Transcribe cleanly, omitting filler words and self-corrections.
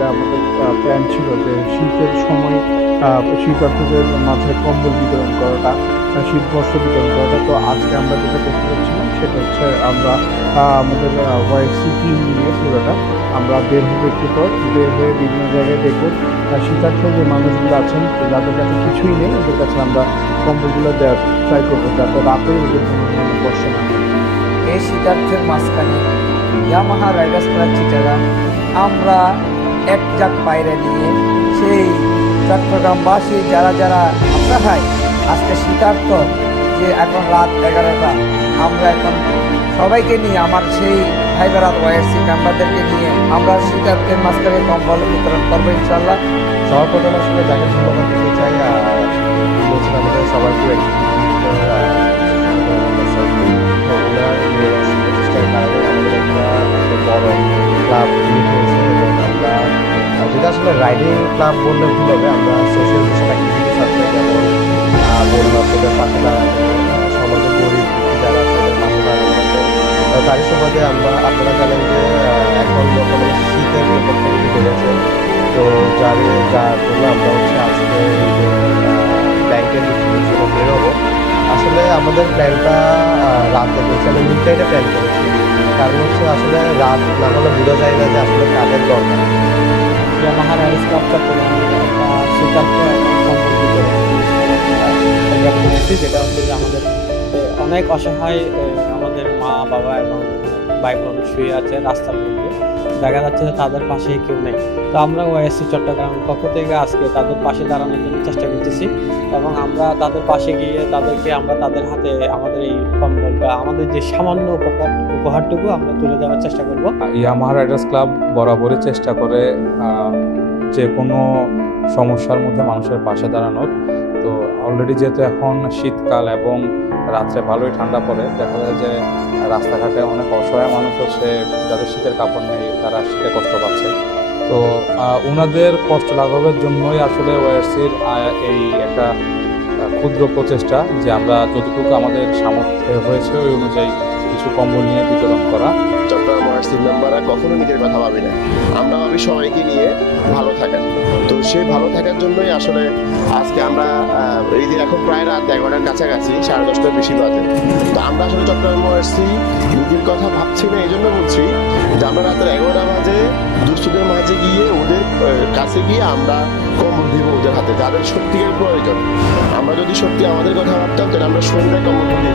যেটা আমাদের প্ল্যান ছিল যে শীতের সময় শীতার্থীদের মাঝে কম্বল বিতরণ করাটা, শীত বস্ত্র বিতরণ করাটা। তো আজকে আমরা যেটা করতে যাচ্ছিলাম সেটা হচ্ছে আমরা আমাদের ওয়াইসি টিম নিয়ে পুরোটা আমরা বের হবো, একটু পর বের হয়ে বিভিন্ন জায়গায় দেখবো শীতার্থ যে মানুষগুলো আছেন যাদের কাছে কিছুই নেই ওদের কাছে আমরা কম্বলগুলো দেওয়ার ট্রাই করবো যাতে রাতে ওদের কোনো কষ্ট না হয়। এই শীতার্থের মাঝখানে ইয়ামাহা রাইডার্স ক্লাব চিটাগাং আমরা এক জাত পায়রা নিয়ে সেই চট্টগ্রামবাসী যারা যারা অসহায় আজকে শীতার্থ, যে এখন রাত 11টা, আমরা এখন সবাইকে নিয়ে আমার সেই ভাইবেরাত ওয়াইসি মেম্বারদেরকে নিয়ে আমরা শীতার্থের মাঝখানে কম্বল বিতরণ করবো ইনশাল্লাহ। সর্বপ্রথম আসলে যাকে ধন্যবাদ দিতে চাই বলছেন আমাদের সবার প্রিয় প্রচেষ্টার কারণে আমাদের একটা বড় ক্লাব ক্রিয়েট হয়েছে এবং আমরা যেটা আসলে রাইডিং ক্লাব বললে ভুল হবে, আমরা সোশ্যাল যেসব অ্যাক্টিভিটিস আছে যেমন বন্যার্থদের পাশে দাঁড়ানো, সমাজের গরিব যারা আছে ওদের পাশে দাঁড়ানো, তারই সুবাদে আমরা আপনারা জানেন যে এখন বর্তমানে শীতের প্রকোপটা একটু বেড়েছে। তো যার জন্য আমরা হচ্ছে আজকে এই যে ব্ল্যাঙ্কেট ডিস্ট্রিবিউশনে বেরোবো। আসলে আমাদের প্ল্যানটা রাতে বলছি, আমি মিড নাইটে প্ল্যান করেছি, কারণ হচ্ছে আসলে রাত না হলে বোঝা যায় না যে আসলে কাজের দরকার। ইয়ামাহা রাইডার্স ক্লাব চট্টগ্রাম শীতার্থ প্রোগ্রাম করেছি, যেটা হচ্ছে যে আমাদের অনেক অসহায় আমাদের মা বাবা এবং ভাই বোন শুয়ে আছে রাস্তার মধ্যে, দেখা যাচ্ছে যে তাদের পাশে কেউ নেই। তো আমরা ওয়াইএসসি চট্টগ্রামের পক্ষ থেকে আজকে তাদের পাশে দাঁড়ানোর জন্য চেষ্টা করতেছি এবং আমরা তাদের পাশে গিয়ে আমরা তাদের হাতে আমাদের এই কম্বলটা, আমাদের যে সামান্য উপহারটুকু আমরা তুলে দেওয়ার চেষ্টা করব। ইয়ামাহা রাইডার্স ক্লাব বরাবরই চেষ্টা করে যে কোনো সমস্যার মধ্যে মানুষের পাশে দাঁড়ানোর। তো অলরেডি যেহেতু এখন শীতকাল এবং রাত্রে ভালোই ঠান্ডা পড়ে, দেখা যায় যে রাস্তাঘাটে অনেক অসহায় মানুষ হচ্ছে যাদের শীতের কাপড় নেই, তারা শীতে কষ্ট পাচ্ছে। তো ওনাদের কষ্ট লাঘবের জন্যই আসলে ওয়াইআরসির এই একটা ক্ষুদ্র প্রচেষ্টা যে আমরা যতটুকু আমাদের সামর্থ্য হয়েছে ওই অনুযায়ী কিছু কম্বল নিয়ে বিতরণ করা। চট্টগ্রাম ওয়াইআরসি মেম্বাররা কখনো নিজের কথা ভাবি না, আমরা ভাবি সবাইকে নিয়ে ভালো থাকার। তো সেই ভালো থাকার জন্যই আসলে আজকে আমরা এই যে এখন প্রায় রাত 11টার কাছাকাছি, 10:30টার বেশি বাজে। তো আমরা আসলে চট্টগ্রাম ওয়াইআরসি নিজের কথা ভাবছি না, এই জন্য বলছি যে আমরা রাতের 11টা বাজে দুস্থদের মাঝে গিয়ে ওদের কাছে গিয়ে আমরা কম্বল দিব ওদের হাতে, যাদের সত্যিকার প্রয়োজন। আমরা যদি সত্যি আমাদের কথা ভাবতাম তাহলে আমরা সন্ধ্যায় কম্বল দিয়ে